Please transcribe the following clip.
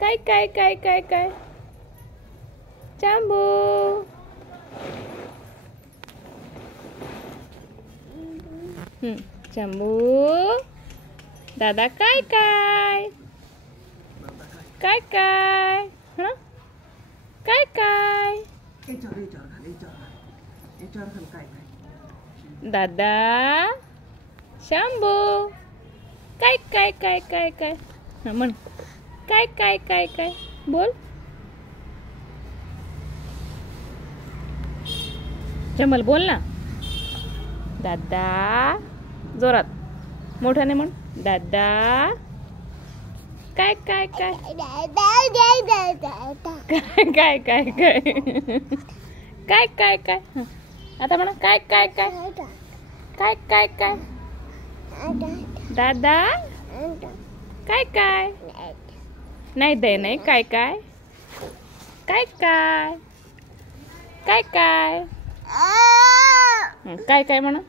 काय काय काय काय काय चांबू चांबू दादा काय काय काय काय हं काय काय दादा शंभू काय काय काय काय काय म्हण काय काय काय काय बोल जमल बोल ना दादा जोरात मोठ्याने म्हण दादा काय काय काय काय काय काय काय काय काय आता म्हणा काय काय काय काय काय काय दादा काय काय नाही दे नाही काय काय काय काय काय काय काय काय म्हणा